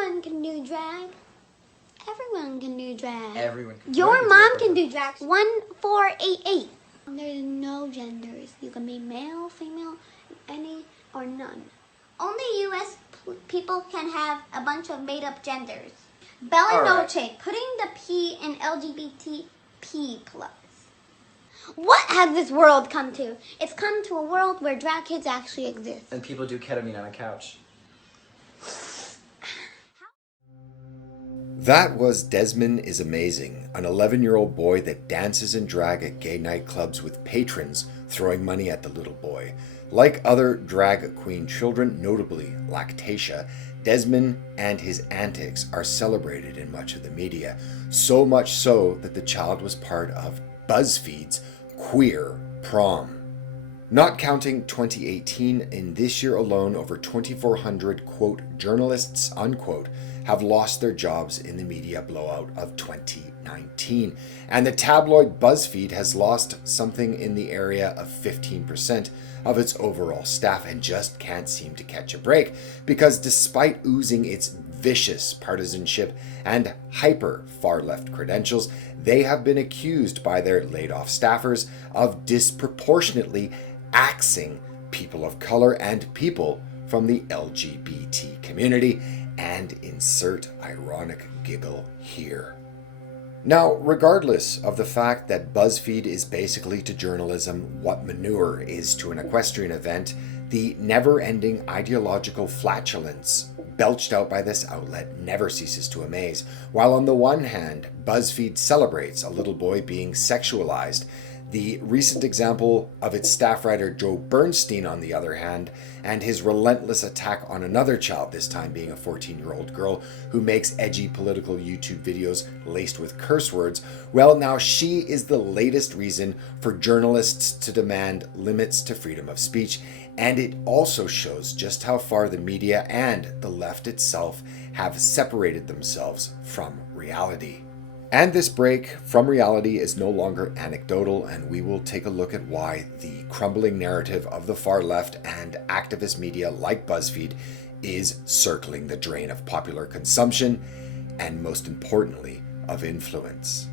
Everyone can do drag. Everyone can do drag. Everyone can. Your mom can do drag. 1488. There's no genders. You can be male, female, any or none. Only U.S. people can have a bunch of made-up genders. Bella Noche, putting the P in LGBTP+. What has this world come to? It's come to a world where drag kids actually exist. And people do ketamine on a couch. That was Desmond is Amazing, an 11-year-old boy that dances in drag at gay nightclubs with patrons throwing money at the little boy. Like other drag queen children, notably Lactatia, Desmond and his antics are celebrated in much of the media, so much so that the child was part of BuzzFeed's Queer Prom. Not counting 2018, in this year alone, over 2,400, quote, journalists, unquote, have lost their jobs in the media blowout of 2019. And the tabloid BuzzFeed has lost something in the area of 15% of its overall staff and just can't seem to catch a break, because despite oozing its vicious partisanship and hyper far-left credentials, they have been accused by their laid-off staffers of disproportionately axing people of color and people from the LGBT community, and insert ironic giggle here. Now, regardless of the fact that BuzzFeed is basically to journalism what manure is to an equestrian event, the never-ending ideological flatulence belched out by this outlet never ceases to amaze. While on the one hand, BuzzFeed celebrates a little boy being sexualized, the recent example of its staff writer Joe Bernstein, on the other hand, and his relentless attack on another child, this time being a 14-year-old girl who makes edgy political YouTube videos laced with curse words, well, now she is the latest reason for journalists to demand limits to freedom of speech, and it also shows just how far the media and the left itself have separated themselves from reality. And this break from reality is no longer anecdotal, and we will take a look at why the crumbling narrative of the far left and activist media like BuzzFeed is circling the drain of popular consumption and, most importantly, of influence.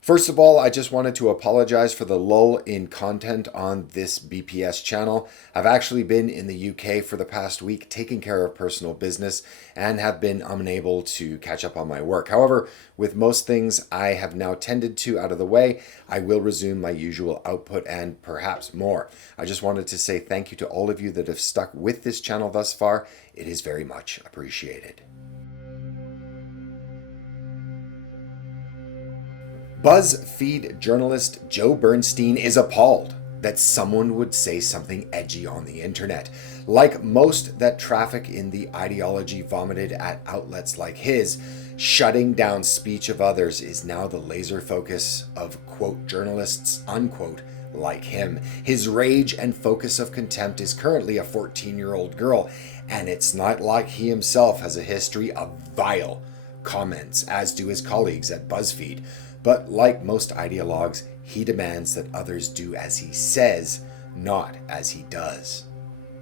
First of all, I just wanted to apologize for the lull in content on this BPS channel. I've actually been in the UK for the past week taking care of personal business and have been unable to catch up on my work. However, with most things I have now tended to out of the way, I will resume my usual output and perhaps more. I just wanted to say thank you to all of you that have stuck with this channel thus far. It is very much appreciated. BuzzFeed journalist Joe Bernstein is appalled that someone would say something edgy on the internet. Like most that traffic in the ideology vomited at outlets like his, shutting down speech of others is now the laser focus of, quote, journalists, unquote, like him. His rage and focus of contempt is currently a 14-year-old girl, and it's not like he himself has a history of vile comments, as do his colleagues at BuzzFeed. But like most ideologues, he demands that others do as he says, not as he does.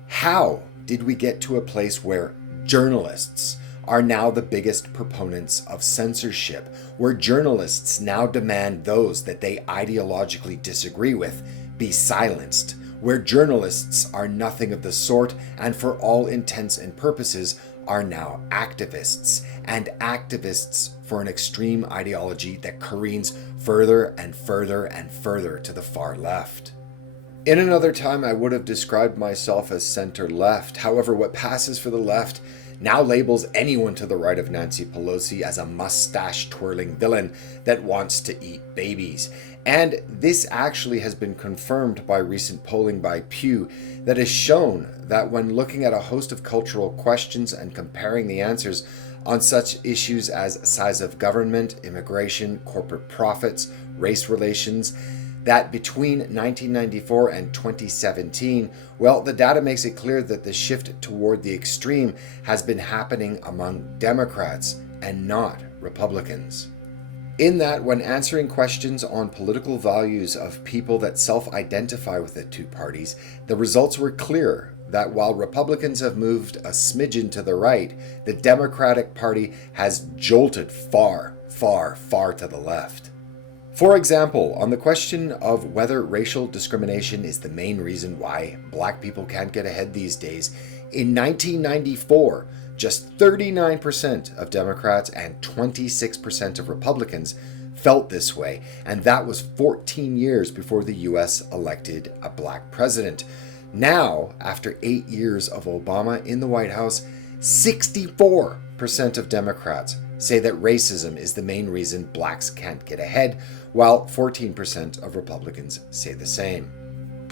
How did we get to a place where journalists are now the biggest proponents of censorship, where journalists now demand those that they ideologically disagree with be silenced, where journalists are nothing of the sort and for all intents and purposes are now activists, and activists for an extreme ideology that careens further and further and further to the far left. In another time, I would have described myself as center-left. However, what passes for the left now labels anyone to the right of Nancy Pelosi as a mustache-twirling villain that wants to eat babies. And this actually has been confirmed by recent polling by Pew that has shown that when looking at a host of cultural questions and comparing the answers on such issues as size of government, immigration, corporate profits, race relations, that between 1994 and 2017, well, the data makes it clear that the shift toward the extreme has been happening among Democrats and not Republicans. In that, when answering questions on political values of people that self-identify with the two parties, the results were clear that while Republicans have moved a smidgen to the right, the Democratic Party has jolted far, far, far to the left. For example, on the question of whether racial discrimination is the main reason why black people can't get ahead these days, in 1994, just 39% of Democrats and 26% of Republicans felt this way, and that was 14 years before the US elected a black president. Now, after 8 years of Obama in the White House, 64% of Democrats say that racism is the main reason blacks can't get ahead, while 14% of Republicans say the same.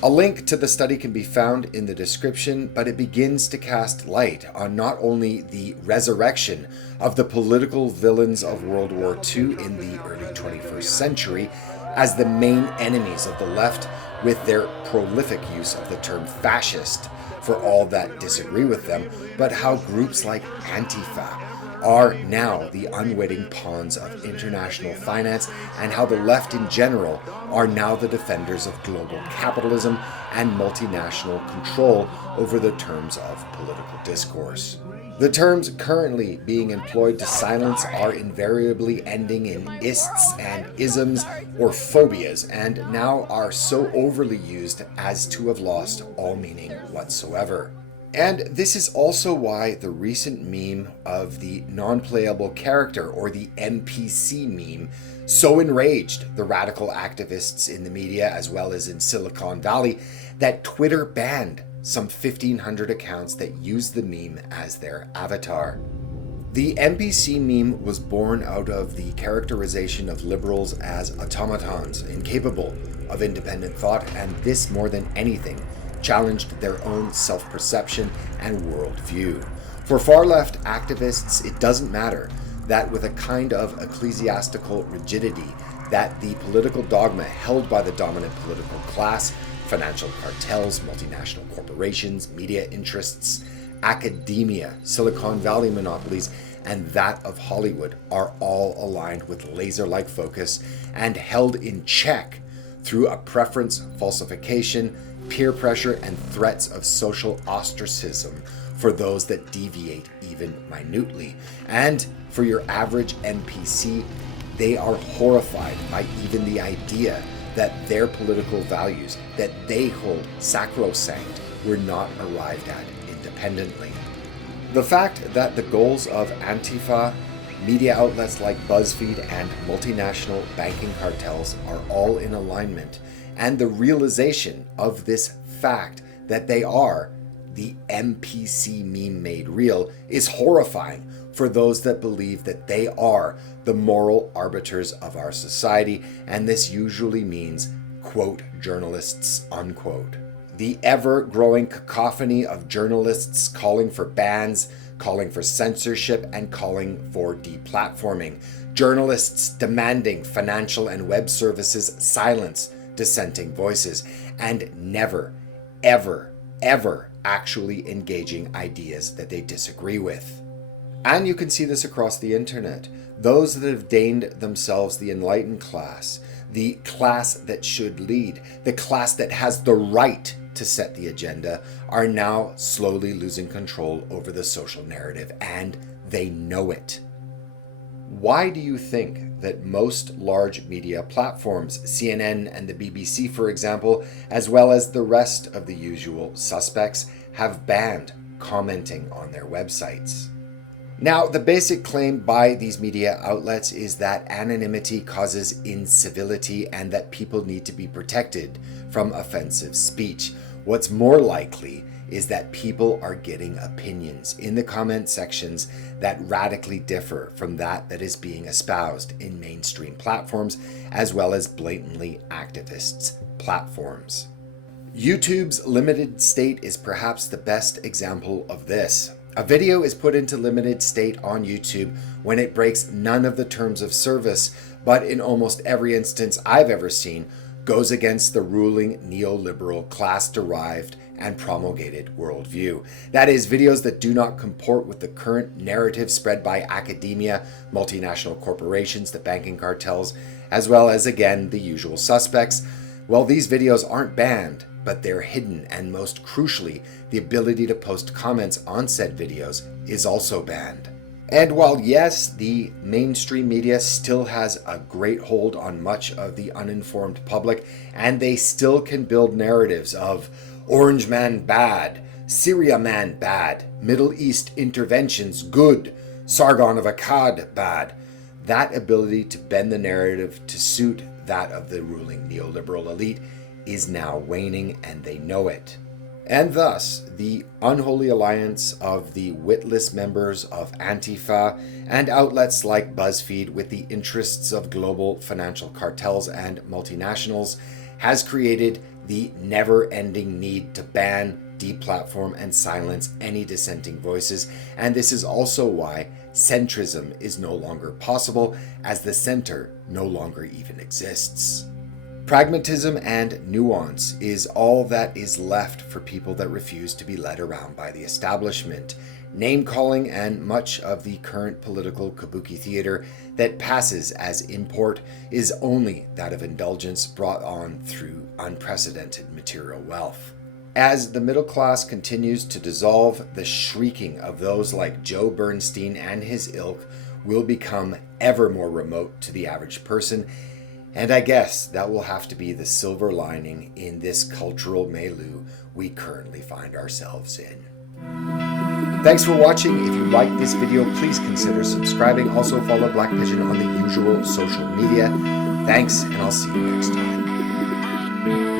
A link to the study can be found in the description, but it begins to cast light on not only the resurrection of the political villains of World War II in the early 21st century as the main enemies of the left, with their prolific use of the term fascist for all that disagree with them, but how groups like Antifa are now the unwitting pawns of international finance, and how the left in general are now the defenders of global capitalism and multinational control over the terms of political discourse. The terms currently being employed to silence are invariably ending in ists and isms or phobias, and now are so overly used as to have lost all meaning whatsoever. And this is also why the recent meme of the non-playable character, or the NPC meme, so enraged the radical activists in the media as well as in Silicon Valley that Twitter banned some 1,500 accounts that used the meme as their avatar. The NPC meme was born out of the characterization of liberals as automatons, incapable of independent thought, and this more than anything challenged their own self-perception and worldview. For far-left activists, it doesn't matter that with a kind of ecclesiastical rigidity that the political dogma held by the dominant political class, financial cartels, multinational corporations, media interests, academia, Silicon Valley monopolies, and that of Hollywood are all aligned with laser-like focus and held in check through a preference falsification, peer pressure, and threats of social ostracism for those that deviate even minutely. And for your average NPC, they are horrified by even the idea that their political values that they hold sacrosanct were not arrived at independently. The fact that the goals of Antifa, media outlets like BuzzFeed, and multinational banking cartels are all in alignment, and the realization of this fact that they are the NPC meme made real, is horrifying for those that believe that they are the moral arbiters of our society, and this usually means, quote, journalists, unquote. The ever-growing cacophony of journalists calling for bans, calling for censorship, and calling for deplatforming. Journalists demanding financial and web services silence dissenting voices, and never, ever, ever actually engaging ideas that they disagree with. And you can see this across the internet. Those that have deigned themselves the enlightened class, the class that should lead, the class that has the right to set the agenda, are now slowly losing control over the social narrative, and they know it. Why do you think that most large media platforms, CNN and the BBC for example, as well as the rest of the usual suspects, have banned commenting on their websites? Now, the basic claim by these media outlets is that anonymity causes incivility and that people need to be protected from offensive speech. What's more likely is that people are getting opinions in the comment sections that radically differ from that is being espoused in mainstream platforms, as well as blatantly activists' platforms. YouTube's limited state is perhaps the best example of this. A video is put into limited state on YouTube when it breaks none of the terms of service, but in almost every instance I've ever seen, goes against the ruling neoliberal class-derived and promulgated worldview. That is, videos that do not comport with the current narrative spread by academia, multinational corporations, the banking cartels, as well as, again, the usual suspects. Well, these videos aren't banned, but they're hidden, and most crucially, the ability to post comments on said videos is also banned. And while yes, the mainstream media still has a great hold on much of the uninformed public, and they still can build narratives of Orange Man bad, Syria man bad, Middle East interventions good, Sargon of Akkad bad, that ability to bend the narrative to suit that of the ruling neoliberal elite is now waning, and they know it. And thus, the unholy alliance of the witless members of Antifa and outlets like BuzzFeed with the interests of global financial cartels and multinationals has created the never-ending need to ban, deplatform, and silence any dissenting voices. And this is also why centrism is no longer possible, as the center no longer even exists. Pragmatism and nuance is all that is left for people that refuse to be led around by the establishment. Name-calling and much of the current political kabuki theater that passes as import is only that of indulgence brought on through unprecedented material wealth. As the middle class continues to dissolve, the shrieking of those like Joe Bernstein and his ilk will become ever more remote to the average person. And I guess that will have to be the silver lining in this cultural milieu we currently find ourselves in. Thanks for watching. If you liked this video, please consider subscribing. Also follow Black Pigeon on the usual social media. Thanks, and I'll see you next time.